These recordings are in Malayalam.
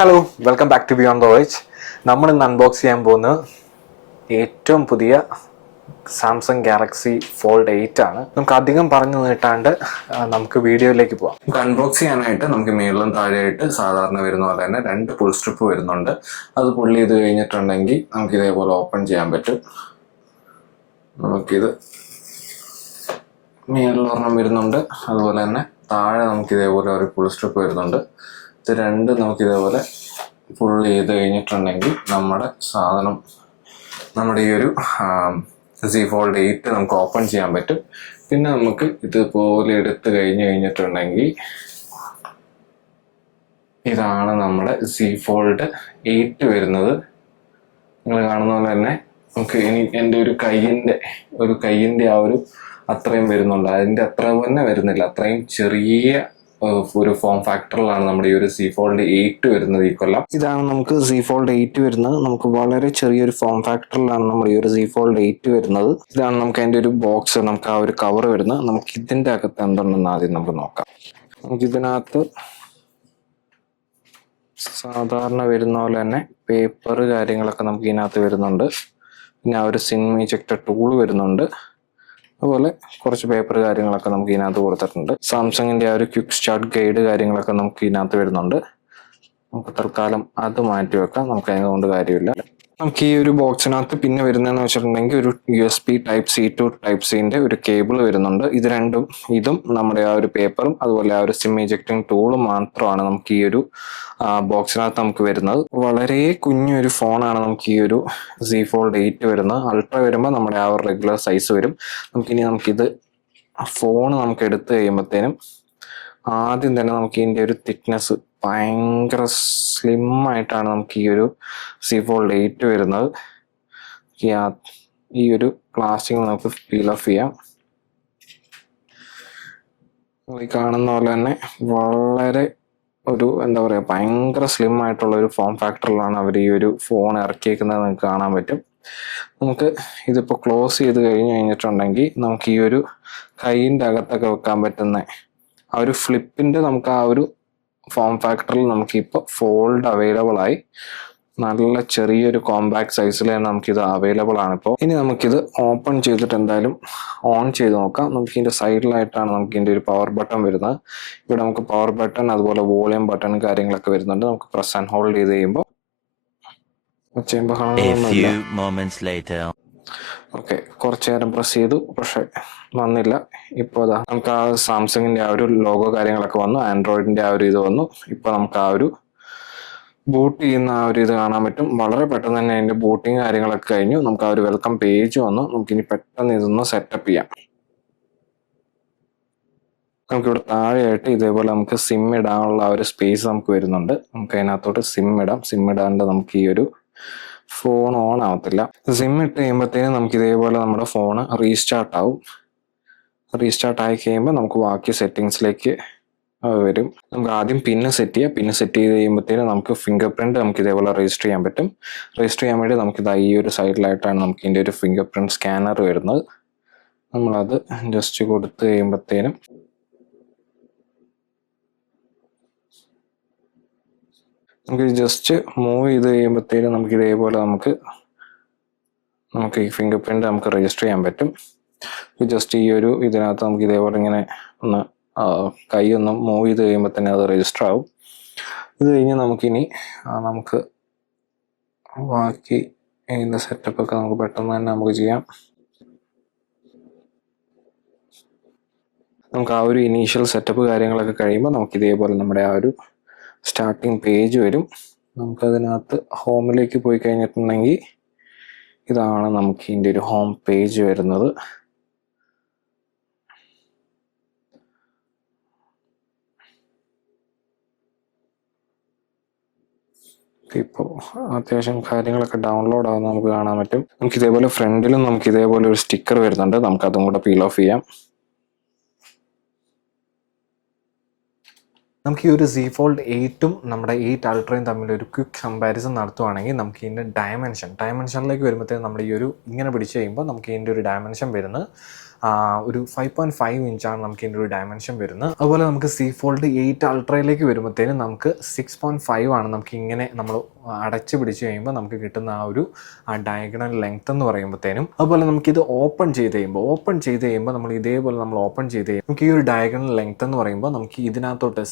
Hello welcome back to beyond the wage. നമ്മൾ ഇന്ന് അൺബോക്സ് ചെയ്യാൻ പോകുന്ന ഏറ്റവും പുതിയ സാംസങ് ഗാലക്സി ഫോൾഡ് 8 ആണ്. നമുക്ക് അധികം പറഞ്ഞു നീട്ടാണ്ട് നമുക്ക് വീഡിയോയിലേക്ക് പോകാം. നമുക്ക് അൺബോക്സ് ചെയ്യാനായിട്ട് നമുക്ക് മേളിലും താഴെയായിട്ട് സാധാരണ വരുന്ന പോലെ തന്നെ 2 പുൾ സ്ട്രിപ്പ് വരുന്നുണ്ട്. അത് പുള്ളി ചെയ്ത് കഴിഞ്ഞിട്ടുണ്ടെങ്കിൽ നമുക്ക് ഇതേപോലെ ഓപ്പൺ ചെയ്യാൻ പറ്റും. നമുക്കിത് മേളിലൊരെണ്ണം വരുന്നുണ്ട്, അതുപോലെ തന്നെ താഴെ നമുക്ക് ഇതേപോലെ ഒരു പുൾ സ്ട്രിപ്പ് വരുന്നുണ്ട്. ഇത് രണ്ടും നമുക്ക് ഇതേപോലെ ഫുൾ ചെയ്ത് കഴിഞ്ഞിട്ടുണ്ടെങ്കിൽ നമ്മുടെ സാധനം, നമ്മുടെ ഈ ഒരു Z Fold 8 നമുക്ക് ഓപ്പൺ ചെയ്യാൻ പറ്റും. പിന്നെ നമുക്ക് ഇതുപോലെ എടുത്ത് കഴിഞ്ഞിട്ടുണ്ടെങ്കിൽ ഇതാണ് നമ്മുടെ Z Fold 8 വരുന്നത്. നിങ്ങൾ കാണുന്ന പോലെ തന്നെ നമുക്ക് ഇനി എൻ്റെ ഒരു കയ്യിൻ്റെ ആ ഒരു അത്രയും വരുന്നുണ്ട്. അതിൻ്റെ അത്ര തന്നെ വരുന്നില്ല, അത്രയും ചെറിയ ഒരു ഫോം ഫാക്ടറിലാണ് നമ്മുടെ ഈ ഒരു Z Fold 8 വരുന്നത് ഈ കൊല്ലം. ഇതാണ് നമുക്ക് Z Fold 8 വരുന്നത്. നമുക്ക് വളരെ ചെറിയൊരു ഫോം ഫാക്ടറിലാണ് നമ്മുടെ ഈ ഒരു Z Fold 8 വരുന്നത്. ഇതാണ് നമുക്ക് അതിൻ്റെ ഒരു ബോക്സ്, നമുക്ക് ആ ഒരു കവർ വരുന്നത്. നമുക്ക് ഇതിൻ്റെ അകത്ത് എന്തുണ്ടെന്ന് ആദ്യം നമുക്ക് നോക്കാം. നമുക്ക് ഇതിനകത്ത് സാധാരണ വരുന്ന പോലെ തന്നെ പേപ്പർ കാര്യങ്ങളൊക്കെ നമുക്ക് ഇതിനകത്ത് വരുന്നുണ്ട്. പിന്നെ ആ ഒരു സിം ഇജക്ടർ ടൂൾ വരുന്നുണ്ട്. അതുപോലെ കുറച്ച് പേപ്പർ കാര്യങ്ങളൊക്കെ നമുക്ക് ഇതിനകത്ത് കൊടുത്തിട്ടുണ്ട്. സാംസങ്ങിൻ്റെ ആ ഒരു ക്വിക്ക് സ്റ്റാർട്ട് ഗൈഡ് കാര്യങ്ങളൊക്കെ നമുക്ക് ഇതിനകത്ത് വരുന്നുണ്ട്. നമുക്ക് തൽക്കാലം അത് മാറ്റി വെക്കാം, നമുക്ക് അതിനുകൊണ്ട് കാര്യമില്ല. നമുക്ക് ഈ ഒരു ബോക്സിനകത്ത് പിന്നെ വരുന്നതെന്ന് വെച്ചിട്ടുണ്ടെങ്കിൽ ഒരു USB Type C to Type Cൻ്റെ ഒരു കേബിൾ വരുന്നുണ്ട്. ഇതും നമ്മുടെ ആ ഒരു പേപ്പറും അതുപോലെ ആ ഒരു സിം ഇജക്റ്റിംഗ് ടൂളും മാത്രമാണ് നമുക്ക് ഈ ഒരു ബോക്സിനകത്ത് നമുക്ക് വരുന്നത്. വളരെ കുഞ്ഞൊരു ഫോണാണ് നമുക്ക് ഈ ഒരു Z Fold 8 വരുന്നത്. അൾട്ര വരുമ്പോൾ നമ്മുടെ ആ ഒരു റെഗുലർ സൈസ് വരും. നമുക്കിത് ഫോൺ നമുക്ക് എടുത്തു കഴിയുമ്പോഴത്തേനും ആദ്യം തന്നെ നമുക്ക് ഇതിൻ്റെ ഒരു തിക്നെസ് ഭയങ്കര സ്ലിം ആയിട്ടാണ് നമുക്ക് ഈ ഒരു Z Fold 8 വരുന്നത്. ഈ ഒരു പ്ലാസ്റ്റിക് നമുക്ക് പീൽ ഓഫ് ചെയ്യാം. ഈ കാണുന്ന പോലെ തന്നെ വളരെ ഒരു എന്താ പറയുക, ഭയങ്കര സ്ലിം ആയിട്ടുള്ള ഒരു ഫോം ഫാക്ടറിലാണ് അവർ ഈ ഒരു ഫോൺ ഇറക്കിയേക്കുന്നത് നിങ്ങൾക്ക് കാണാൻ പറ്റും. നമുക്ക് ഇതിപ്പോൾ ക്ലോസ് ചെയ്ത് കഴിഞ്ഞിട്ടുണ്ടെങ്കിൽ നമുക്ക് ഈ ഒരു കൈയിൻ്റെ അകത്തൊക്കെ വെക്കാൻ പറ്റുന്ന ആ ഒരു ഫ്ലിപ്പിൻ്റെ നമുക്ക് ആ ഒരു ഫോം ഫാക്ടറിൽ നമുക്കിപ്പോൾ ഫോൾഡ് അവൈലബിൾ ആയി. നല്ല ചെറിയൊരു കോമ്പാക്ട് സൈസിൽ തന്നെ നമുക്കിത് അവൈലബിൾ ആണ് ഇപ്പോൾ. ഇനി നമുക്കിത് ഓപ്പൺ ചെയ്തിട്ട് എന്തായാലും ഓൺ ചെയ്ത് നോക്കാം. നമുക്കിതിൻ്റെ സൈഡിലായിട്ടാണ് നമുക്കിതിൻ്റെ ഒരു പവർ ബട്ടൺ വരുന്നത്. ഇവിടെ നമുക്ക് പവർ ബട്ടൺ അതുപോലെ വോളിയം ബട്ടൺ കാര്യങ്ങളൊക്കെ വരുന്നുണ്ട്. നമുക്ക് പ്രസ് ആൻഡ് ഹോൾഡ് ചെയ്ത് കഴിയുമ്പോൾ ഓക്കെ, കുറച്ചു നേരം പ്രസ് ചെയ്തു, പക്ഷെ വന്നില്ല. ഇപ്പോൾ അതാ നമുക്ക് ആ സാംസങ്ങിൻ്റെ ആ ഒരു ലോഗോ കാര്യങ്ങളൊക്കെ വന്നു, ആൻഡ്രോയിഡിൻ്റെ ആ ഒരു ഇത് വന്നു. ഇപ്പോൾ നമുക്ക് ആ ഒരു ബൂട്ട് ചെയ്യുന്ന ആ ഒരു ഇത് കാണാൻ പറ്റും. വളരെ പെട്ടെന്ന് തന്നെ അതിൻ്റെ ബൂട്ടിങ് കാര്യങ്ങളൊക്കെ കഴിഞ്ഞു. നമുക്ക് ആ ഒരു വെൽക്കം പേജ് വന്നു. നമുക്കിനി പെട്ടെന്ന് ഇതൊന്ന് സെറ്റപ്പ് ചെയ്യാം. നമുക്കിവിടെ താഴെയായിട്ട് ഇതേപോലെ നമുക്ക് സിം ഇടാനുള്ള ആ ഒരു സ്പേസ് നമുക്ക് വരുന്നുണ്ട്. നമുക്ക് അതിനകത്തോട്ട് സിം ഇടാം. സിം ഇടാണ്ട് നമുക്ക് ഈ ഒരു ഫോൺ ഓൺ ആവത്തില്ല. സിം ഇട്ട് കഴിയുമ്പോഴത്തേനും നമുക്ക് ഇതേപോലെ നമ്മുടെ ഫോൺ റീസ്റ്റാർട്ട് ആവും. റീസ്റ്റാർട്ട് ആയി കഴിയുമ്പോൾ നമുക്ക് ബാക്കി സെറ്റിങ്സിലേക്ക് വരും. നമുക്ക് ആദ്യം പിന്ന് സെറ്റ് ചെയ്യാം. പിന്ന് സെറ്റ് ചെയ്ത് കഴിയുമ്പോഴത്തേനും നമുക്ക് ഫിംഗർ പ്രിന്റ് നമുക്ക് ഇതേപോലെ രജിസ്റ്റർ ചെയ്യാൻ പറ്റും. രജിസ്റ്റർ ചെയ്യാൻ വേണ്ടി നമുക്കിത് ഈ ഒരു സൈഡിലായിട്ടാണ് നമുക്ക് ഇതിൻ്റെ ഒരു ഫിംഗർ പ്രിന്റ് സ്കാനർ വരുന്നത്. നമ്മളത് ജസ്റ്റ് കൊടുത്ത് കഴിയുമ്പോഴത്തേനും നമുക്ക് ജസ്റ്റ് മൂവ് ചെയ്ത് കഴിയുമ്പോഴത്തേനും നമുക്ക് ഇതേപോലെ നമുക്ക് ഈ ഫിംഗർ പ്രിന്റ് നമുക്ക് രജിസ്റ്റർ ചെയ്യാൻ പറ്റും. ജസ്റ്റ് ഈ ഒരു ഇതിനകത്ത് നമുക്ക് ഇതേപോലെ ഇങ്ങനെ ഒന്ന് കൈ ഒന്ന് മൂവ് ചെയ്ത് കഴിയുമ്പോൾ തന്നെ അത് രജിസ്റ്റർ ആവും. ഇത് കഴിഞ്ഞ് നമുക്കിനി നമുക്ക് ബാക്കി ഇതിൻ്റെ സെറ്റപ്പൊക്കെ നമുക്ക് പെട്ടെന്ന് തന്നെ നമുക്ക് ചെയ്യാം. നമുക്ക് ആ ഒരു ഇനീഷ്യൽ സെറ്റപ്പ് കാര്യങ്ങളൊക്കെ കഴിയുമ്പോൾ നമുക്ക് ഇതേപോലെ നമ്മുടെ ആ ഒരു സ്റ്റാർട്ടിങ് പേജ് വരും. നമുക്കതിനകത്ത് ഹോമിലേക്ക് പോയി കഴിഞ്ഞിട്ടുണ്ടെങ്കിൽ ഇതാണ് നമുക്ക് ഇതിൻ്റെ ഒരു ഹോം പേജ് വരുന്നത്. ഇപ്പോൾ അത്യാവശ്യം കാര്യങ്ങളൊക്കെ ഡൗൺലോഡ് ആവുന്ന നമുക്ക് കാണാൻ പറ്റും. നമുക്ക് ഇതേപോലെ ഫ്രണ്ടിലും നമുക്ക് ഇതേപോലെ ഒരു സ്റ്റിക്കർ വരുന്നുണ്ട്. നമുക്ക് അതും കൂടെ പീൽ ഓഫ് ചെയ്യാം. നമുക്ക് ഈ ഒരു Z Fold 8ഉം നമ്മുടെ 8 അൾട്രയും തമ്മിൽ ഒരു ക്വിക്ക് കമ്പാരിസൺ നടത്തുവാണെങ്കിൽ നമുക്ക് ഇതിൻ്റെ ഡയമെൻഷനിലേക്ക് വരുമ്പോഴത്തേക്കും നമ്മുടെ ഈ ഒരു ഇങ്ങനെ പിടിച്ച് കഴിയുമ്പോൾ നമുക്ക് ഇതിൻ്റെ ഒരു ഡയമെൻഷൻ വരുന്നത് ഒരു 5.5 ഇഞ്ചാണ് നമുക്ക് ഇതിൻ്റെ ഒരു ഡയമെൻഷൻ വരുന്നത്. അതുപോലെ നമുക്ക് സി ഫോൾഡ് 8 അൾട്രയിലേക്ക് വരുമ്പോഴത്തേനും നമുക്ക് 6.5 ആണ് നമുക്ക് ഇങ്ങനെ നമ്മൾ അടച്ചു പിടിച്ച് കഴിയുമ്പോൾ നമുക്ക് കിട്ടുന്ന ആ ഒരു ഡയഗണൽ ലെങ്ത് എന്ന് പറയുമ്പോഴത്തേനും. അതുപോലെ നമുക്കിത് ഓപ്പൺ ചെയ്ത് കഴിയുമ്പോൾ നമ്മൾ ഇതേപോലെ നമ്മൾ ഓപ്പൺ ചെയ്ത് കഴിയുമ്പോൾ നമുക്ക് ഈ ഒരു ഡയഗണൽ ലെങ്ത് എന്ന് പറയുമ്പോൾ നമുക്ക് ഇതിനകത്തോട്ട്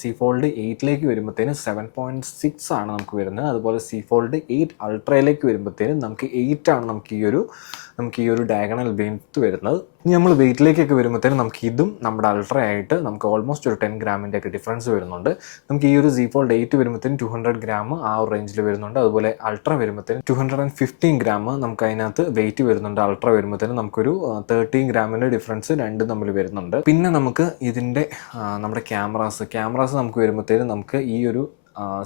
സി ഫോൾഡ് 8ലേക്ക് വരുമ്പോഴത്തേനും 7.6 ആണ് നമുക്ക് വരുന്നത്. അതുപോലെ സി ഫോൾഡ് 8 അൾട്രയിലേക്ക് വരുമ്പോഴത്തേനും നമുക്ക് 8 ആണ് നമുക്ക് ഈ ഒരു ഡയഗണൽ ലെങ്ത് വരുന്നത്. ഇനി നമ്മൾ വെയിറ്റിലേക്കൊക്കെ വരുമ്പോഴത്തേനും നമുക്ക് ഇതും നമ്മുടെ അൾട്ര ആയിട്ട് നമുക്ക് ഓൾമോസ്റ്റ് ഒരു 10 ഗ്രാമിൻ്റെ ഒക്കെ ഡിഫറൻസ് വരുന്നുണ്ട്. നമുക്ക് ഈ ഒരു സി ഫോൾഡ് 8 വരുമ്പോഴത്തേനും 200 ഗ്രാം ആ ഒരു റേഞ്ചിൽ വരുന്നുണ്ട്. അതുപോലെ അൾട്ര വരുമ്പോഴത്തേനും 215 ഗ്രാം നമുക്ക് അതിനകത്ത് വെയിറ്റ് വരുന്നുണ്ട്. അൾട്ര വരുമ്പോഴത്തേനും നമുക്കൊരു 13 ഗ്രാമിൻ്റെ ഡിഫറൻസ് രണ്ടും തമ്മിൽ വരുന്നുണ്ട്. പിന്നെ നമുക്ക് ഇതിൻ്റെ നമ്മുടെ ക്യാമറാസ് നമുക്ക് വരുമ്പോഴത്തേനും നമുക്ക് ഈ ഒരു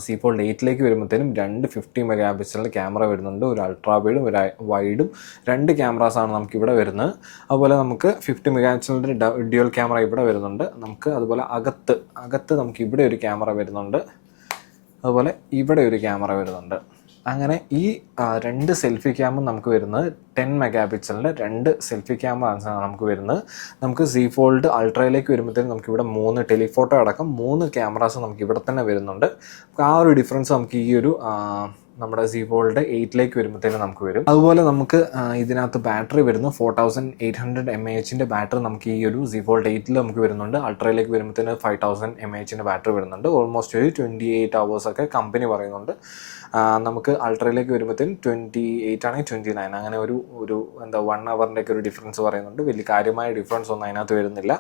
സി ഫോൾഡ് 8ലേക്ക് വരുമ്പോഴത്തേനും 2 50 മെഗാ പിക്സലിൻ്റെ ക്യാമറ വരുന്നുണ്ട്. ഒരു അൾട്രാ വൈഡും ഒരു വൈഡും 2 ക്യാമറാസാണ് നമുക്ക് ഇവിടെ വരുന്നത്. അതുപോലെ നമുക്ക് 50 മെഗാ പിക്സലിൻ്റെ ഡ്യുവൽ ക്യാമറ ഇവിടെ വരുന്നുണ്ട്. നമുക്ക് അതുപോലെ അകത്ത് നമുക്ക് ഇവിടെ ഒരു ക്യാമറ വരുന്നുണ്ട്. അതുപോലെ ഇവിടെ ഒരു ക്യാമറ വരുന്നുണ്ട്. അങ്ങനെ ഈ 2 സെൽഫി ക്യാമും നമുക്ക് വരുന്നത് 10 മെഗാ പിക്സലിൻ്റെ 2 സെൽഫി ക്യാമറാണ് നമുക്ക് വരുന്നത്. നമുക്ക് സി ഫോൾഡ് അൾട്രയിലേക്ക് വരുമ്പോഴത്തേക്കും നമുക്കിവിടെ 3 ടെലിഫോട്ടോ അടക്കം 3 ക്യാമറാസ് നമുക്ക് ഇവിടെ തന്നെ വരുന്നുണ്ട്. ആ ഒരു ഡിഫറൻസ് നമുക്ക് ഈ ഒരു നമ്മുടെ സി ഫോൾഡ് 8ലേക്ക് വരുമ്പോഴത്തേനും നമുക്ക് വരും. അതുപോലെ നമുക്ക് ഇതിനകത്ത് ബാറ്ററി വരുന്നത് 4800 mAh ബാറ്ററി നമുക്ക് ഈ ഒരു സി ഫോൾഡ് 8ൽ നമുക്ക് വരുന്നുണ്ട്. അൾട്രയിലേക്ക് വരുമ്പോഴത്തേന് 5000 mAh ബാറ്ററി വരുന്നുണ്ട്. ഓൾമോസ്റ്റ് ഒരു 28 hours കമ്പനി പറയുന്നുണ്ട്. നമുക്ക് അൾട്രയിലേക്ക് വരുമ്പോഴത്തേനും 28 ആണെങ്കിൽ 29 അങ്ങനെ ഒരു 1 hour ഒരു ഡിഫറൻസ് പറയുന്നുണ്ട്. വലിയ കാര്യമായ ഡിഫറൻസ് ഒന്നും അതിനകത്ത് വരുന്നില്ല.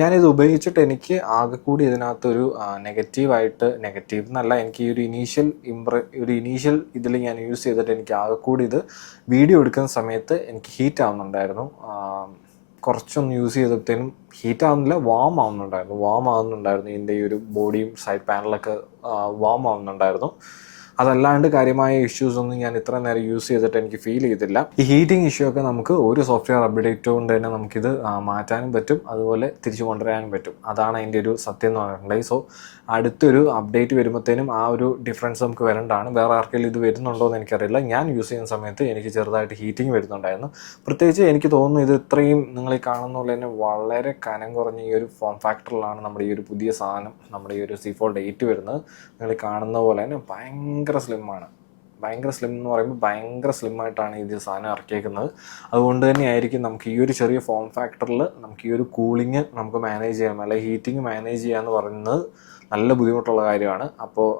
ഞാനിത് ഉപയോഗിച്ചിട്ട് എനിക്ക് ആകെ കൂടി ഇതിനകത്തൊരു നെഗറ്റീവ് എന്നല്ല, എനിക്ക് ഈ ഒരു ഇനീഷ്യൽ ഇതിൽ ഞാൻ യൂസ് ചെയ്തിട്ട് എനിക്ക് ആകെ കൂടി ഇത് വീഡിയോ എടുക്കുന്ന സമയത്ത് എനിക്ക് ഹീറ്റ് ആവുന്നുണ്ടായിരുന്നു. കുറച്ചൊന്ന് യൂസ് ചെയ്തപ്പോഴത്തേനും ഹീറ്റ് ആവുന്നില്ല, വാം ആവുന്നുണ്ടായിരുന്നു. ഇതിൻ്റെ ഈ ഒരു ബോഡിയും സൈഡ് പാനലൊക്കെ വാം ആവുന്നുണ്ടായിരുന്നു. അതല്ലാണ്ട് കാര്യമായ ഇഷ്യൂസ് ഒന്നും ഞാൻ ഇത്ര നേരം യൂസ് ചെയ്തിട്ട് എനിക്ക് ഫീൽ ചെയ്തില്ല. ഈ ഹീറ്റിംഗ് ഇഷ്യൂ ഒക്കെ നമുക്ക് ഒരു സോഫ്റ്റ്വെയർ അപ്ഡേറ്റ് കൊണ്ട് തന്നെ നമുക്കിത് മാറ്റാനും പറ്റും, അതുപോലെ തിരിച്ചു കൊണ്ടുവരാനും പറ്റും. അതാണ് അതിൻ്റെ ഒരു സത്യം എന്ന് പറഞ്ഞിട്ടുണ്ടെങ്കിൽ. സോ അടുത്തൊരു അപ്ഡേറ്റ് വരുമ്പോഴത്തേനും ആ ഒരു ഡിഫറൻസ് നമുക്ക് വരേണ്ടതാണ്. വേറെ ആർക്കെങ്കിലും ഇത് വരുന്നുണ്ടോ എന്ന് എനിക്കറിയില്ല. ഞാൻ യൂസ് ചെയ്യുന്ന സമയത്ത് എനിക്ക് ചെറുതായിട്ട് ഹീറ്റിംഗ് വരുന്നുണ്ടായിരുന്നു. പ്രത്യേകിച്ച് എനിക്ക് തോന്നുന്നു ഇത് ഇത്രയും നിങ്ങൾ ഈ കാണുന്ന പോലെ തന്നെ വളരെ കനം കുറഞ്ഞ ഈ ഒരു ഫോം ഫാക്ടറിലാണ് നമ്മുടെ ഈ ഒരു പുതിയ സാധനം, നമ്മുടെ ഈ ഒരു സി ഫോൾഡ് 8 വരുന്നത്. നിങ്ങൾ കാണുന്ന പോലെ തന്നെ ഭയങ്കര സ്ലിമ്മാണ്. ഭയങ്കര സ്ലിം എന്ന് പറയുമ്പോൾ ഭയങ്കര സ്ലിമ്മായിട്ടാണ് ഇത് സാധനം ഇറക്കിയേക്കുന്നത്. അതുകൊണ്ട് തന്നെയായിരിക്കും നമുക്ക് ഈ ഒരു ചെറിയ ഫോം ഫാക്ടറിൽ നമുക്ക് ഈ ഒരു കൂളിങ് നമുക്ക് മാനേജ് ചെയ്യാം, അല്ലെങ്കിൽ ഹീറ്റിംഗ് മാനേജ് ചെയ്യുക എന്ന് പറയുന്നത് നല്ല ബുദ്ധിമുട്ടുള്ള കാര്യമാണ്. അപ്പോൾ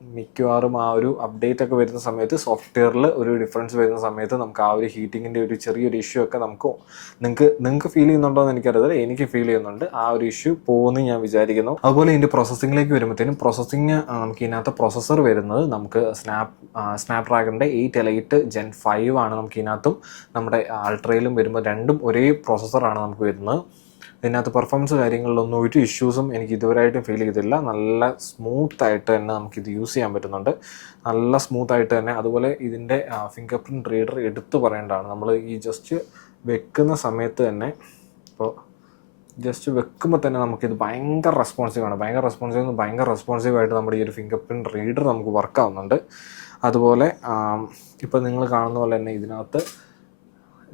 മിക്കവാറും ആ ഒരു അപ്ഡേറ്റ് ഒക്കെ വരുന്ന സമയത്ത് സോഫ്റ്റ്വെയറിൽ ഒരു ഡിഫറൻസ് വരുന്ന സമയത്ത് നമുക്ക് ആ ഒരു ഹീറ്റിങ്ങിൻ്റെ ഒരു ചെറിയൊരു ഇഷ്യൂ ഒക്കെ നിങ്ങൾക്ക് ഫീൽ ചെയ്യുന്നുണ്ടോ എന്ന് എനിക്കറിയില്ല. എനിക്ക് ഫീൽ ചെയ്യുന്നുണ്ട്. ആ ഒരു ഇഷ്യൂ പോകുമെന്ന് ഞാൻ വിചാരിക്കുന്നു. അതുപോലെ ഇതിൻ്റെ പ്രോസസ്സിങ്ങിലേക്ക് വരുമ്പോഴത്തേനും നമുക്ക് ഇതിനകത്ത് പ്രൊസസ്സർ വരുന്നത് നമുക്ക് സ്നാപ്ഡ്രാഗണിൻ്റെ 8 Gen 5 ആണ് നമുക്ക് ഇതിനകത്തും നമ്മുടെ അൾട്രയിലും വരുമ്പോൾ രണ്ടും ഒരേ പ്രൊസസ്സറാണ് നമുക്ക് വരുന്നത്. ഇതിനകത്ത് പെർഫോമൻസ് കാര്യങ്ങളിലൊന്നും ഒരു ഇഷ്യൂസും എനിക്ക് ഇതുവരെയായിട്ടും ഫീൽ ചെയ്തില്ല. നല്ല സ്മൂത്തായിട്ട് തന്നെ നമുക്കിത് യൂസ് ചെയ്യാൻ പറ്റുന്നുണ്ട്, നല്ല സ്മൂത്തായിട്ട് തന്നെ. അതുപോലെ ഇതിൻ്റെ ഫിംഗർ പ്രിൻറ്റ് റീഡർ എടുത്തു പറയേണ്ടതാണ്. നമ്മൾ ഈ ജസ്റ്റ് വെക്കുന്ന സമയത്ത് തന്നെ, ഇപ്പോൾ ജസ്റ്റ് വെക്കുമ്പോൾ തന്നെ നമുക്കിത് ഭയങ്കര റെസ്പോൺസീവാണ്. ഭയങ്കര റെസ്പോൺസീവായിട്ട് നമ്മുടെ ഈ ഒരു ഫിംഗർ പ്രിൻറ്റ് റീഡർ നമുക്ക് വർക്കാവുന്നുണ്ട്. അതുപോലെ ഇപ്പോൾ നിങ്ങൾ കാണുന്ന പോലെ തന്നെ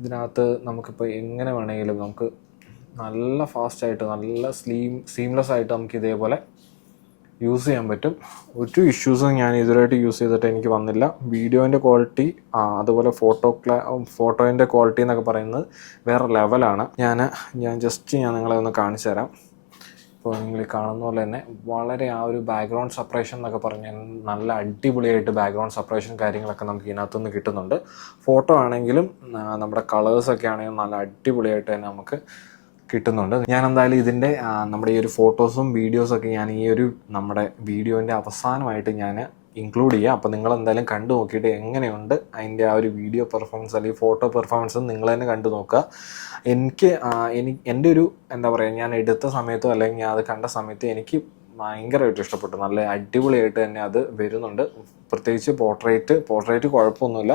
ഇതിനകത്ത് നമുക്കിപ്പോൾ എങ്ങനെ വേണമെങ്കിലും നമുക്ക് നല്ല ഫാസ്റ്റായിട്ട് നല്ല സീംലെസ് ആയിട്ട് നമുക്ക് ഇതേപോലെ യൂസ് ചെയ്യാൻ പറ്റും. ഒരു ഇഷ്യൂസും ഞാൻ ഇതുവരെയായിട്ട് യൂസ് ചെയ്തിട്ട് എനിക്ക് വന്നില്ല. വീഡിയോൻ്റെ ക്വാളിറ്റി അതുപോലെ ഫോട്ടോൻ്റെ ക്വാളിറ്റി എന്നൊക്കെ പറയുന്നത് വേറെ ലെവലാണ്. ഞാൻ നിങ്ങളെ ഒന്ന് കാണിച്ചു തരാം. ഇപ്പോൾ നിങ്ങൾ കാണുന്ന പോലെ തന്നെ വളരെ ആ ഒരു ബാക്ക്ഗ്രൗണ്ട് സെപ്പറേഷൻ എന്നൊക്കെ പറഞ്ഞാൽ നല്ല അടിപൊളിയായിട്ട് ബാക്ക്ഗ്രൗണ്ട് സെപ്പറേഷൻ കാര്യങ്ങളൊക്കെ നമുക്ക് ഇതിനകത്തുനിന്ന് കിട്ടുന്നുണ്ട്. ഫോട്ടോ ആണെങ്കിലും നമ്മുടെ കളേഴ്സൊക്കെ ആണെങ്കിലും നല്ല അടിപൊളിയായിട്ട് തന്നെ നമുക്ക് കിട്ടുന്നുണ്ട്. ഞാൻ എന്തായാലും ഇതിൻ്റെ നമ്മുടെ ഈ ഒരു ഫോട്ടോസും വീഡിയോസൊക്കെ ഞാൻ ഈ ഒരു നമ്മുടെ വീഡിയോൻ്റെ അവസാനമായിട്ട് ഞാൻ ഇൻക്ലൂഡ് ചെയ്യാം. അപ്പോൾ നിങ്ങൾ എന്തായാലും കണ്ടു നോക്കിയിട്ട് എങ്ങനെയുണ്ട് അതിൻ്റെ ആ ഒരു വീഡിയോ പെർഫോമൻസ് അല്ലെങ്കിൽ ഫോട്ടോ പെർഫോമൻസ് നിങ്ങൾ തന്നെ കണ്ടു നോക്കുക. എൻ്റെ ഒരു ഞാൻ എടുത്ത സമയത്തോ അല്ലെങ്കിൽ ഞാൻ അത് കണ്ട സമയത്ത് എനിക്ക് ഭയങ്കരമായിട്ട് ഇഷ്ടപ്പെട്ടു. നല്ല അടിപൊളിയായിട്ട് തന്നെ അത് വരുന്നുണ്ട്. പ്രത്യേകിച്ച് പോർട്രേറ്റ് കുഴപ്പമൊന്നുമില്ല.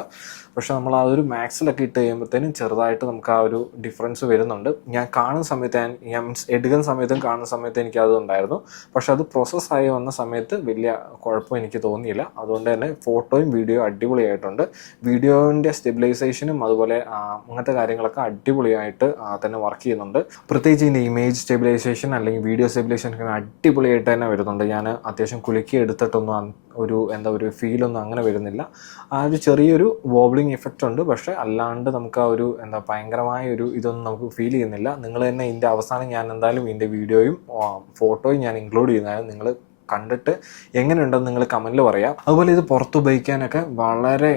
പക്ഷെ നമ്മൾ ആ ഒരു മാക്സിലൊക്കെ ഇട്ട് കഴിയുമ്പോഴത്തേനും ചെറുതായിട്ട് നമുക്ക് ആ ഒരു ഡിഫറൻസ് വരുന്നുണ്ട്. ഞാൻ കാണുന്ന സമയത്ത് ഞാൻ മീൻസ് എടുക്കുന്ന സമയത്തും കാണുന്ന സമയത്ത് എനിക്കത് ഉണ്ടായിരുന്നു. പക്ഷെ അത് പ്രോസസ്സായി വന്ന സമയത്ത് വലിയ കുഴപ്പം എനിക്ക് തോന്നിയില്ല. അതുകൊണ്ട് തന്നെ ഫോട്ടോയും വീഡിയോയും അടിപൊളിയായിട്ടുണ്ട്. വീഡിയോൻ്റെ സ്റ്റെബിലൈസേഷനും അതുപോലെ അങ്ങനത്തെ കാര്യങ്ങളൊക്കെ അടിപൊളിയായിട്ട് തന്നെ വർക്ക് ചെയ്യുന്നുണ്ട്. പ്രത്യേകിച്ച് ഇതിൻ്റെ ഇമേജ് സ്റ്റെബിലൈസേഷൻ അല്ലെങ്കിൽ വീഡിയോ സ്റ്റെബിലൈസേഷൻ ഒക്കെ അടിപൊളിയായിട്ട് തന്നെ വരുന്നുണ്ട്. ഞാൻ അത്യാവശ്യം കുലുക്കി എടുത്തിട്ടൊന്നും ഒരു ഫീലൊന്നും അങ്ങനെ വരുന്നില്ല. ആ ഒരു ചെറിയൊരു വോബ്ലിംഗ് എഫക്റ്റ് ഉണ്ട്. പക്ഷേ അല്ലാണ്ട് നമുക്ക് ആ ഒരു ഭയങ്കരമായ ഒരു ഇതൊന്നും നമുക്ക് ഫീൽ ചെയ്യുന്നില്ല. നിങ്ങൾ തന്നെ ഇതിൻ്റെ അവസാനം ഞാൻ എന്തായാലും ഇതിൻ്റെ വീഡിയോയും ഫോട്ടോയും ഞാൻ ഇൻക്ലൂഡ് ചെയ്യുന്നതായത് നിങ്ങൾ കണ്ടിട്ട് എങ്ങനെയുണ്ടെന്ന് നിങ്ങൾ കമൻറ്റിൽ പറയാം. അതുപോലെ ഇത് പുറത്ത് ഉപയോഗിക്കാനൊക്കെ വളരെ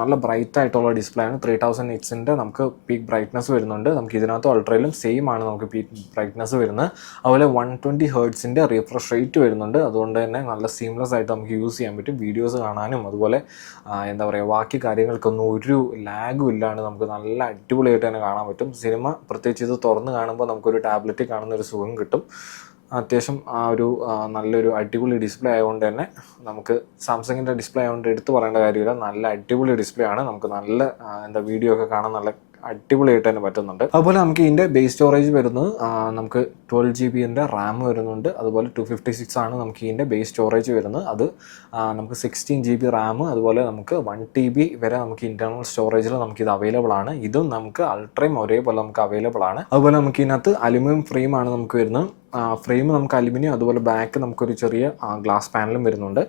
നല്ല ബ്രൈറ്റ് ആയിട്ടുള്ള ഡിസ്പ്ലേ ആണ്. 3000 നിറ്റ്സിൻ്റെ നമുക്ക് പീക്ക് ബ്രൈറ്റ്നസ് വരുന്നുണ്ട്. നമുക്ക് ഇതിനകത്ത് അൾട്രയിലും സെയിം ആണ് നമുക്ക് പീക്ക് ബ്രൈറ്റ്നസ് വരുന്നത്. അതുപോലെ 120 ഹെർട്സിൻ്റെ റിഫ്രഷ് റേറ്റ് വരുന്നുണ്ട്. അതുകൊണ്ട് തന്നെ നല്ല സീംലെസ് ആയിട്ട് നമുക്ക് യൂസ് ചെയ്യാൻ പറ്റും. വീഡിയോസ് കാണാനും അതുപോലെ ബാക്കി കാര്യങ്ങൾക്കൊന്നും ഒരു ലാഗും ഇല്ലാണ്ട് നമുക്ക് നല്ല അടിപൊളിയായിട്ട് തന്നെ കാണാൻ പറ്റും. സിനിമ പ്രത്യേകിച്ച് ഇത് തുറന്ന് കാണുമ്പോൾ നമുക്കൊരു ടാബ്ലറ്റിൽ കാണുന്ന ഒരു സുഖം കിട്ടും. അത്യാവശ്യം നല്ലൊരു അടിപൊളി ഡിസ്പ്ലേ ആയതുകൊണ്ട് തന്നെ നമുക്ക് സാംസങ്ങിൻ്റെ ഡിസ്പ്ലേ ആയതുകൊണ്ട് എടുത്ത് പറയേണ്ട കാര്യമില്ല. നല്ല അടിപൊളി ഡിസ്പ്ലേ ആണ്. നമുക്ക് നല്ല വീഡിയോ ഒക്കെ കാണാൻ നല്ല അടിപൊളിയായിട്ട് തന്നെ പറ്റുന്നുണ്ട്. അതുപോലെ നമുക്ക് ഇതിൻ്റെ ബേസ് സ്റ്റോറേജ് വരുന്നത് നമുക്ക് 12 GB റാം വരുന്നുണ്ട്. അതുപോലെ 256 ആണ് നമുക്ക് ഇതിൻ്റെ ബേസ് സ്റ്റോറേജ് വരുന്നത്. അത് നമുക്ക് 16 GB റാം അതുപോലെ നമുക്ക് 1 TB വരെ നമുക്ക് ഇൻറ്റേർണൽ സ്റ്റോറേജിൽ നമുക്കിത് അവൈലബിൾ ആണ്. ഇതും നമുക്ക് അൾട്രയും ഒരേപോലെ നമുക്ക് അവൈലബിൾ ആണ്. അതുപോലെ നമുക്ക് ഇതിനകത്ത് അലുമിനിയം ഫ്രെയിമാണ് നമുക്ക് വരുന്നത്. ഫ്രെയിം നമുക്ക് അലുമിനിയം, അതുപോലെ ബാക്ക് നമുക്കൊരു ചെറിയ ഗ്ലാസ് പാനലും വരുന്നുണ്ട്.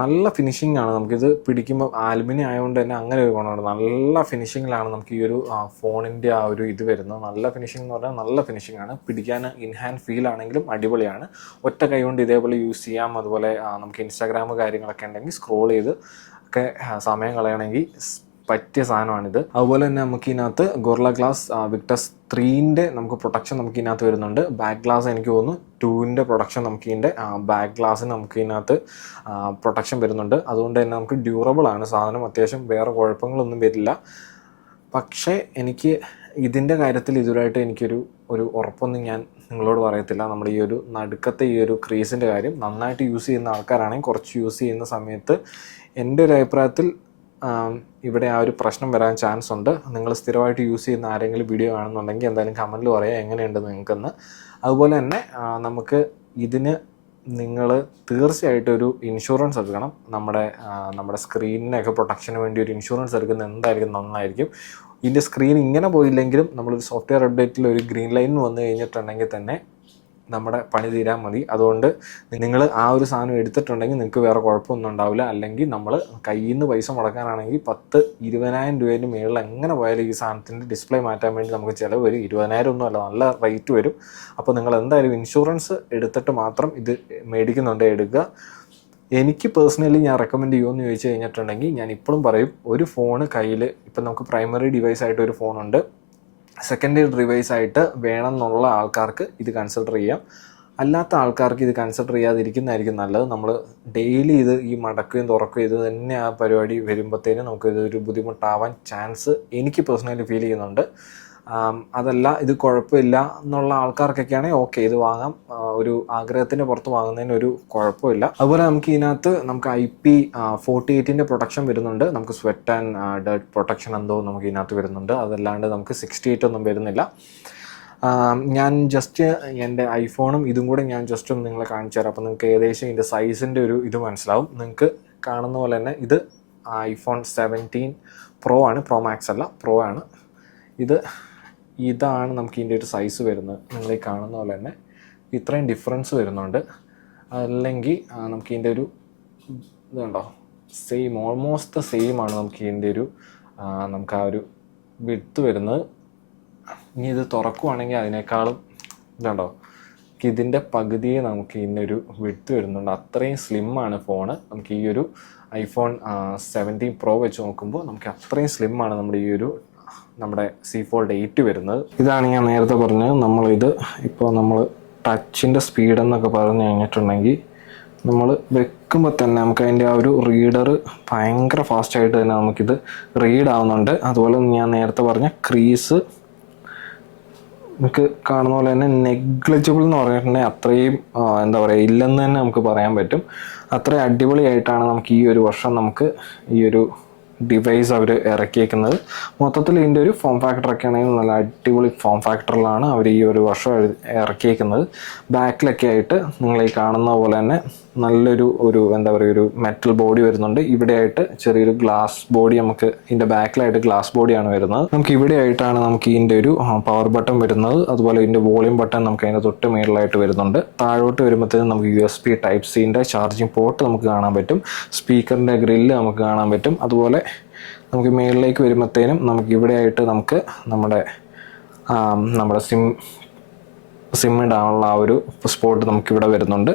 നല്ല ഫിനിഷിംഗ് ആണ്. നമുക്കിത് പിടിക്കുമ്പോൾ അലുമിനിയം ആയതുകൊണ്ട് തന്നെ അങ്ങനെ ഒരു ഗുണമുണ്ട്. നല്ല ഫിനിഷിങ്ങിലാണ് നമുക്ക് ഈ ഒരു ഫോണിൻ്റെ ആ ഒരു ഇത് വരുന്നത്. നല്ല ഫിനിഷിംഗ് എന്ന് പറഞ്ഞാൽ നല്ല ഫിനിഷിംഗ് ആണ്. പിടിക്കാൻ ഇൻഹാൻഡ് ഫീൽ ആണെങ്കിലും അടിപൊളിയാണ്. ഒറ്റ കൈ കൊണ്ട് ഇതേപോലെ യൂസ് ചെയ്യാം. അതുപോലെ നമുക്ക് ഇൻസ്റ്റാഗ്രാം കാര്യങ്ങളൊക്കെ ഉണ്ടെങ്കിൽ സ്ക്രോൾ ചെയ്ത് ഒക്കെ സമയം കളയണമെങ്കിൽ പറ്റിയ സാധനമാണിത്. അതുപോലെ തന്നെ നമുക്ക് ഇതിനകത്ത് ഗൊറില്ല ഗ്ലാസ് വിക്ടസ് 3ൻ്റെ നമുക്ക് പ്രൊട്ടക്ഷൻ നമുക്ക് ഇതിനകത്ത് വരുന്നുണ്ട്. ബാക്ക് ഗ്ലാസ് എനിക്ക് തോന്നുന്നു 2ൻ്റെ പ്രൊട്ടക്ഷൻ നമുക്ക് ഇതിൻ്റെ ബാക്ക് ഗ്ലാസ്സിന് നമുക്ക് ഇതിനകത്ത് പ്രൊട്ടക്ഷൻ വരുന്നുണ്ട്. അതുകൊണ്ട് തന്നെ നമുക്ക് ഡ്യൂറബിൾ ആണ് സാധനം. അത്യാവശ്യം വേറെ കുഴപ്പങ്ങളൊന്നും വരില്ല. പക്ഷേ എനിക്ക് ഇതിൻ്റെ കാര്യത്തിൽ ഇതുവരായിട്ട് എനിക്കൊരു ഉറപ്പൊന്നും ഞാൻ നിങ്ങളോട് പറയത്തില്ല. നമ്മുടെ ഈ ഒരു നടുക്കത്തെ ഈ ഒരു ക്രീസിൻ്റെ കാര്യം നന്നായിട്ട് യൂസ് ചെയ്യുന്ന ആൾക്കാരാണെങ്കിൽ കുറച്ച് യൂസ് ചെയ്യുന്ന സമയത്ത് എൻ്റെ ഒരു അഭിപ്രായത്തിൽ ഇവിടെ ആ ഒരു പ്രശ്നം വരാൻ ചാൻസ് ഉണ്ട്. നിങ്ങൾ സ്ഥിരമായിട്ട് യൂസ് ചെയ്യുന്ന ആരെങ്കിലും വീഡിയോ കാണുന്നുണ്ടെങ്കിൽ എന്തായാലും കമൻറ്റിൽ പറയാം എങ്ങനെയുണ്ട് നിങ്ങൾക്കെന്ന്. അതുപോലെ തന്നെ നമുക്ക് ഇതിന് നിങ്ങൾ തീർച്ചയായിട്ടും ഒരു ഇൻഷുറൻസ് എടുക്കണം. നമ്മുടെ സ്ക്രീനിനൊക്കെ പ്രൊട്ടക്ഷന് വേണ്ടി ഒരു ഇൻഷുറൻസ് എടുക്കുന്നത് എന്തായിരിക്കും നന്നായിരിക്കും. ഇതിൻ്റെ സ്ക്രീൻ ഇങ്ങനെ പോയില്ലെങ്കിലും നമ്മളൊരു സോഫ്റ്റ്വെയർ അപ്ഡേറ്റിൽ ഒരു ഗ്രീൻ ലൈൻ വന്നു കഴിഞ്ഞിട്ടുണ്ടെങ്കിൽ തന്നെ നമ്മുടെ പണി തീരാൻ മതി. അതുകൊണ്ട് നിങ്ങൾ ആ ഒരു സാധനം എടുത്തിട്ടുണ്ടെങ്കിൽ നിങ്ങൾക്ക് വേറെ കുഴപ്പമൊന്നും ഉണ്ടാവില്ല. അല്ലെങ്കിൽ നമ്മൾ കയ്യിൽ നിന്ന് പൈസ മുടക്കാനാണെങ്കിൽ 10-20,000 രൂപേൻ്റെ മുകളിൽ എങ്ങനെ പോയാലും ഈ സാധനത്തിൻ്റെ ഡിസ്പ്ലേ മാറ്റാൻ വേണ്ടി നമുക്ക് ചിലവ് വരും. 20,000 ഒന്നും അല്ല, നല്ല റേറ്റ് വരും. അപ്പോൾ നിങ്ങൾ എന്തായാലും ഇൻഷുറൻസ് എടുത്തിട്ട് മാത്രം ഇത് മേടിക്കുന്നുണ്ടെങ്കിൽ എടുക്കുക. എനിക്ക് പേഴ്സണലി ഞാൻ റെക്കമെൻഡ് ചെയ്യുമെന്ന് ചോദിച്ചു കഴിഞ്ഞിട്ടുണ്ടെങ്കിൽ ഞാൻ ഇപ്പോഴും പറയും, ഒരു ഫോണ് കയ്യിൽ ഇപ്പം നമുക്ക് പ്രൈമറി ഡിവൈസായിട്ട് ഒരു ഫോണുണ്ട്, സെക്കൻഡറി ഡിവൈസ് ആയിട്ട് വേണമെന്നുള്ള ആൾക്കാർക്ക് ഇത് കൺസിഡർ ചെയ്യാം. അല്ലാത്ത ആൾക്കാർക്ക് ഇത് കൺസിഡർ ചെയ്യാതിരിക്കുന്നതായിരിക്കും നല്ലത്. നമ്മൾ ഡെയിലി ഈ മടക്കുകയും തുറക്കുകയും ഇത് തന്നെ ആ പരിപാടി വരുമ്പോഴത്തേനും നമുക്കിതൊരു ബുദ്ധിമുട്ടാവാൻ ചാൻസ് എനിക്ക് പേഴ്സണലി ഫീൽ ചെയ്യുന്നുണ്ട്. അതല്ല ഇത് കുഴപ്പമില്ല എന്നുള്ള ആൾക്കാർക്കൊക്കെയാണെങ്കിൽ ഓക്കെ, ഇത് വാങ്ങാം. ഒരു ആഗ്രഹത്തിൻ്റെ പുറത്ത് വാങ്ങുന്നതിന് ഒരു കുഴപ്പമില്ല. അതുപോലെ നമുക്ക് ഇതിനകത്ത് IP48ൻ്റെ പ്രൊട്ടക്ഷൻ വരുന്നുണ്ട്. നമുക്ക് സ്വെറ്റ് ആൻഡ് ഡേർട്ട് പ്രൊട്ടക്ഷൻ എന്തോ നമുക്ക് ഇതിനകത്ത് വരുന്നുണ്ട്. അതല്ലാണ്ട് നമുക്ക് 68 ഒന്നും വരുന്നില്ല. ഞാൻ ജസ്റ്റ് എൻ്റെ ഐഫോണും ഇതും കൂടെ ഞാൻ ജസ്റ്റ് ഒന്ന് നിങ്ങളെ കാണിച്ചു തരാം. അപ്പോൾ നിങ്ങൾക്ക് ഏകദേശം ഇതിൻ്റെ സൈസിൻ്റെ ഒരു ഇത് മനസ്സിലാവും. നിങ്ങൾക്ക് കാണുന്ന പോലെ തന്നെ ഇത് iPhone 17 Pro ആണ്, Pro Max അല്ല, Pro ആണ്. ഇതാണ് നമുക്ക് ഇതിൻ്റെ ഒരു സൈസ് വരുന്നത്. നിങ്ങൾ ഈ കാണുന്ന പോലെ തന്നെ ഇത്രയും ഡിഫറൻസ് വരുന്നുണ്ട്. അല്ലെങ്കിൽ നമുക്ക് ഇതിൻ്റെ ഒരു ഇത് കണ്ടോ, ഓൾമോസ്റ്റ് സെയിം ആണ് നമുക്ക് ഇതിൻ്റെ നമുക്ക് ആ ഒരു വിഡ്ത്ത് വരുന്നത്. ഇനി ഇത് തുറക്കുവാണെങ്കിൽ അതിനേക്കാളും ഇതുണ്ടോ, ഇതിൻ്റെ പകുതിയെ നമുക്ക് ഇതിൻ്റെ ഒരു വിഡ്ത്ത് വരുന്നുണ്ട്. അത്രയും സ്ലിമ്മാണ് ഫോണ്. നമുക്ക് ഈ ഒരു iPhone 17 Pro വെച്ച് നോക്കുമ്പോൾ നമുക്ക് അത്രയും സ്ലിമ്മാണ് നമ്മുടെ C Fold 8 വരുന്നത്. ഇതാണ് ഞാൻ നേരത്തെ പറഞ്ഞത്. നമ്മൾ ടച്ചിൻ്റെ സ്പീഡ് എന്നൊക്കെ പറഞ്ഞു കഴിഞ്ഞിട്ടുണ്ടെങ്കിൽ നമ്മൾ വെക്കുമ്പോൾ തന്നെ നമുക്ക് അതിൻ്റെ ആ ഒരു റീഡർ ഭയങ്കര ഫാസ്റ്റായിട്ട് തന്നെ നമുക്കിത് റീഡ് ആവുന്നുണ്ട്. അതുപോലെ ഞാൻ നേരത്തെ പറഞ്ഞ ക്രീസ് നമുക്ക് കാണുന്ന പോലെ തന്നെ നെഗ്ലിജിബിൾ എന്ന് പറഞ്ഞിട്ടുണ്ടെങ്കിൽ അത്രയും എന്താ പറയുക ഇല്ലെന്ന് തന്നെ നമുക്ക് പറയാൻ പറ്റും. അത്രയും അടിപൊളിയായിട്ടാണ് നമുക്ക് ഈ ഒരു വർഷം നമുക്ക് ഈ ഒരു ഡിവൈസ് അവർ ഇറക്കിയേക്കുന്നത്. മൊത്തത്തിൽ ഇതിൻ്റെ ഒരു ഫോം ഫാക്ടറൊക്കെ ആണെങ്കിൽ നല്ല അടിപൊളി ഫോം ഫാക്ടറിലാണ് അവർ ഈ ഒരു വർഷം ഇറക്കിയേക്കുന്നത്. ബാക്കിലൊക്കെ ആയിട്ട് നിങ്ങൾ ഈ കാണുന്ന പോലെ തന്നെ നല്ലൊരു എന്താ പറയുക ഒരു മെറ്റൽ ബോഡി വരുന്നുണ്ട്. ഇവിടെയായിട്ട് ചെറിയൊരു ഗ്ലാസ് ബോഡി, നമുക്ക് ഇതിൻ്റെ ബാക്കിലായിട്ട് ഗ്ലാസ് ബോഡിയാണ് വരുന്നത്. നമുക്ക് ഇവിടെ ആയിട്ടാണ് നമുക്ക് ഇതിൻ്റെ ഒരു പവർ ബട്ടൺ വരുന്നത്. അതുപോലെ ഇതിൻ്റെ വോളിയം ബട്ടൺ നമുക്ക് അതിൻ്റെ തൊട്ട് മേളിലായിട്ട് വരുന്നുണ്ട്. താഴോട്ട് വരുമ്പോഴത്തേനും നമുക്ക് USB Type-Cൻ്റെ ചാർജിങ് പോർട്ട് നമുക്ക് കാണാൻ പറ്റും. സ്പീക്കറിൻ്റെ ഗ്രില്ല് നമുക്ക് കാണാൻ പറ്റും. അതുപോലെ നമുക്ക് മേളിലേക്ക് വരുമ്പോഴത്തേനും നമുക്ക് ഇവിടെ ആയിട്ട് നമുക്ക് നമ്മുടെ സിം ഇടാനുള്ള ആ ഒരു സ്പോട്ട് നമുക്കിവിടെ വരുന്നുണ്ട്.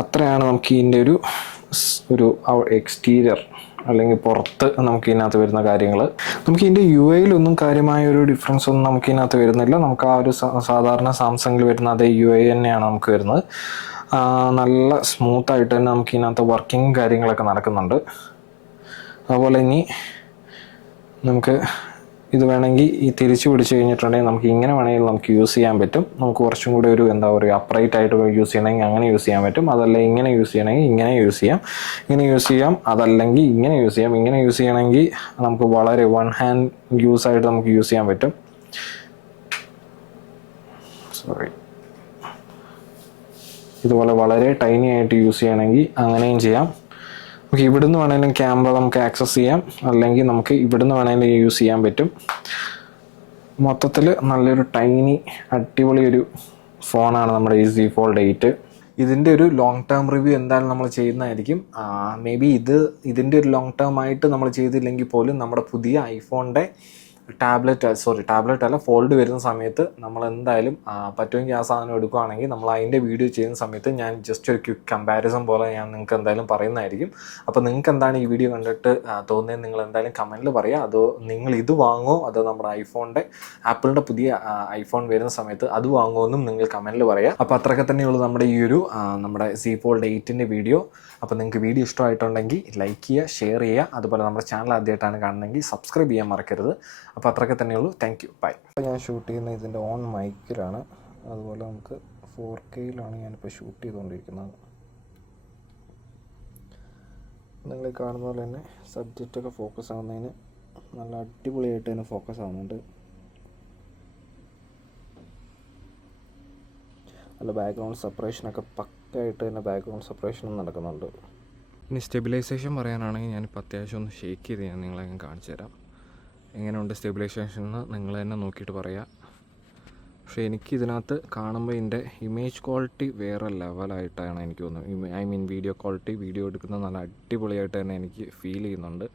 അത്രയാണ് നമുക്ക് ഇതിൻ്റെ ഒരു എക്സ്റ്റീരിയർ അല്ലെങ്കിൽ പുറത്ത് നമുക്ക് ഇതിനകത്ത് വരുന്ന കാര്യങ്ങൾ. നമുക്ക് ഇതിൻ്റെ UIയിലൊന്നും കാര്യമായ ഒരു ഡിഫറൻസ് ഒന്നും നമുക്ക് ഇതിനകത്ത് വരുന്നില്ല. നമുക്ക് ആ ഒരു സാധാരണ സാംസങ്ങിൽ വരുന്ന അതേ UI തന്നെയാണ് നമുക്ക് വരുന്നത്. നല്ല സ്മൂത്തായിട്ട് തന്നെ നമുക്ക് ഇതിനകത്ത് വർക്കിംഗ് കാര്യങ്ങളൊക്കെ നടക്കുന്നുണ്ട്. അതുപോലെ ഇനി നമുക്ക് ഇത് വേണമെങ്കിൽ ഈ തിരിച്ചു പിടിച്ച് കഴിഞ്ഞിട്ടുണ്ടെങ്കിൽ നമുക്ക് ഇങ്ങനെ വേണമെങ്കിൽ നമുക്ക് യൂസ് ചെയ്യാൻ പറ്റും. നമുക്ക് കുറച്ചും കൂടി ഒരു എന്താ പറയുക അപ്രൈറ്റ് ആയിട്ട് യൂസ് ചെയ്യണമെങ്കിൽ അങ്ങനെ യൂസ് ചെയ്യാൻ പറ്റും. അതല്ല ഇങ്ങനെ യൂസ് ചെയ്യണമെങ്കിൽ ഇങ്ങനെ യൂസ് ചെയ്യാം, ഇങ്ങനെ യൂസ് ചെയ്യാം. അതല്ലെങ്കിൽ ഇങ്ങനെ യൂസ് ചെയ്യാം. ഇങ്ങനെ യൂസ് ചെയ്യണമെങ്കിൽ നമുക്ക് വളരെ വൺ ഹാൻഡ് യൂസ് ആയിട്ട് നമുക്ക് യൂസ് ചെയ്യാൻ പറ്റും. ഇതുപോലെ വളരെ ടൈനി ആയിട്ട് യൂസ് ചെയ്യണമെങ്കിൽ അങ്ങനെയും ചെയ്യാം. നമുക്ക് ഇവിടുന്ന് വേണമെങ്കിലും ക്യാമറ നമുക്ക് ആക്സസ് ചെയ്യാം, അല്ലെങ്കിൽ നമുക്ക് ഇവിടുന്ന് വേണമെങ്കിലും യൂസ് ചെയ്യാൻ പറ്റും. മൊത്തത്തിൽ നല്ലൊരു ടൈനി അടിപൊളി ഒരു ഫോണാണ് നമ്മുടെ ഈ Z Fold 8. ഇതിൻ്റെ ഒരു ലോങ് ടേം റിവ്യൂ എന്തായാലും നമ്മൾ ചെയ്യുന്നതായിരിക്കും. മേ ബി ഇതിൻ്റെ ഒരു ലോങ് ടേം ആയിട്ട് നമ്മൾ ചെയ്തില്ലെങ്കിൽ പോലും നമ്മുടെ പുതിയ ഐഫോണിൻ്റെ ടാബ്ലറ്റ് അല്ല ഫോൾഡ് വരുന്ന സമയത്ത് നമ്മൾ എന്തായാലും പറ്റുമെങ്കിൽ ആ സാധനം എടുക്കുകയാണെങ്കിൽ നമ്മൾ അതിൻ്റെ വീഡിയോ ചെയ്യുന്ന സമയത്ത് ഞാൻ ജസ്റ്റ് ഒരു ക്വിക്ക് കമ്പാരിസൺ പോലെ ഞാൻ നിങ്ങൾക്ക് എന്തായാലും പറയുന്നതായിരിക്കും. അപ്പോൾ നിങ്ങൾക്ക് എന്താണ് ഈ വീഡിയോ കണ്ടിട്ട് തോന്നിയത് നിങ്ങൾ എന്തായാലും കമൻറ്റിൽ പറയുക. അതോ നിങ്ങൾ ഇത് വാങ്ങുമോ അതോ നമ്മുടെ ആപ്പിളിൻ്റെ പുതിയ ഐഫോൺ വരുന്ന സമയത്ത് അത് വാങ്ങുമോ എന്നും നിങ്ങൾ കമൻറ്റിൽ പറയുക. അപ്പോൾ അത്രയൊക്കെ തന്നെയുള്ളൂ നമ്മുടെ ഈ ഒരു നമ്മുടെ Z Fold 8ൻ്റെ വീഡിയോ. അപ്പോൾ നിങ്ങൾക്ക് വീഡിയോ ഇഷ്ടമായിട്ടുണ്ടെങ്കിൽ ലൈക്ക് ചെയ്യുക, ഷെയർ ചെയ്യുക. അതുപോലെ നമ്മുടെ ചാനൽ ആദ്യമായിട്ടാണ് കാണുന്നതെങ്കിൽ സബ്സ്ക്രൈബ് ചെയ്യാൻ മറക്കരുത്. അപ്പോൾ അത്രയൊക്കെ തന്നെയുള്ളൂ. Thank you, bye. അപ്പോൾ ഞാൻ ഷൂട്ട് ചെയ്യുന്നത് ഇതിൻ്റെ ഓൺ മൈക്കിലാണ്. അതുപോലെ നമുക്ക് 4Kയിലാണ് ഞാനിപ്പോൾ ഷൂട്ട് ചെയ്തുകൊണ്ടിരിക്കുന്നത്. നിങ്ങൾ കാണുന്ന പോലെ തന്നെ സബ്ജക്റ്റൊക്കെ ഫോക്കസ് ആവുന്നതിന് നല്ല അടിപൊളിയായിട്ട് തന്നെ ഫോക്കസ് ആവുന്നുണ്ട്. നല്ല ബാക്ക്ഗ്രൗണ്ട് സെപ്പറേഷനൊക്കെ പക്കായിട്ട് തന്നെ ബാക്ക്ഗ്രൗണ്ട് സെപ്പറേഷനും നടക്കുന്നുണ്ട്. ഇനി സ്റ്റെബിലൈസേഷൻ പറയാനാണെങ്കിൽ ഞാനിപ്പോൾ അത്യാവശ്യം ഒന്ന് ഷേക്ക് ചെയ്ത് ഞാൻ നിങ്ങളെ കാണിച്ചു തരാം. എങ്ങനെയുണ്ട് സ്റ്റെബിലൈസേഷൻ എന്ന് നിങ്ങൾ തന്നെ നോക്കിയിട്ട് പറയാം. പക്ഷേ എനിക്ക് ഇതിനകത്ത് കാണുമ്പോൾ ഇതിൻ്റെ ഇമേജ് ക്വാളിറ്റി വേറെ ലെവലായിട്ടാണ് എനിക്ക് തോന്നുന്നത്. വീഡിയോ ക്വാളിറ്റി, വീഡിയോ എടുക്കുന്നത് നല്ല അടിപൊളിയായിട്ട് തന്നെ എനിക്ക് ഫീൽ ചെയ്യുന്നുണ്ട്.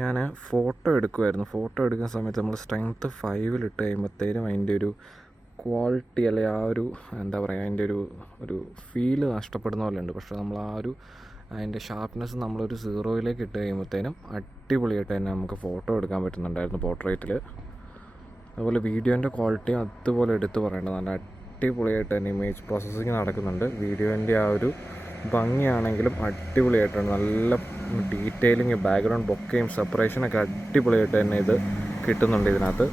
ഞാൻ ഫോട്ടോ എടുക്കുമായിരുന്നു. ഫോട്ടോ എടുക്കുന്ന സമയത്ത് നമ്മൾ സ്ട്രെങ്ത്ത് 5 കഴിയുമ്പോഴത്തേനും അതിൻ്റെ ഒരു ക്വാളിറ്റി അല്ലെങ്കിൽ ആ ഒരു എന്താ പറയുക അതിൻ്റെ ഒരു ഫീല് നഷ്ടപ്പെടുന്ന പോലെ ഉണ്ട്. പക്ഷേ നമ്മൾ അതിൻ്റെ ഷാർപ്നെസ് നമ്മളൊരു 0 ഇട്ട് കഴിയുമ്പോഴത്തേനും അടിപൊളിയായിട്ട് തന്നെ നമുക്ക് ഫോട്ടോ എടുക്കാൻ പറ്റുന്നുണ്ടായിരുന്നു പോർട്രേറ്റിൽ. അതുപോലെ വീഡിയോൻ്റെ ക്വാളിറ്റിയും അതുപോലെ എടുത്ത് പറയേണ്ടത് നല്ല അടിപൊളിയായിട്ട് തന്നെ ഇമേജ് പ്രോസസ്സിങ് നടക്കുന്നുണ്ട്. വീഡിയോൻ്റെ ആ ഒരു ഭംഗിയാണെങ്കിലും അടിപൊളിയായിട്ടാണ്, നല്ല ഡീറ്റെയിലിങ്, ബാക്ക്ഗ്രൗണ്ട് ബൊക്കയും സെപ്പറേഷനൊക്കെ അടിപൊളിയായിട്ട് തന്നെ ഇത് കിട്ടുന്നുണ്ട് ഇതിനകത്ത്.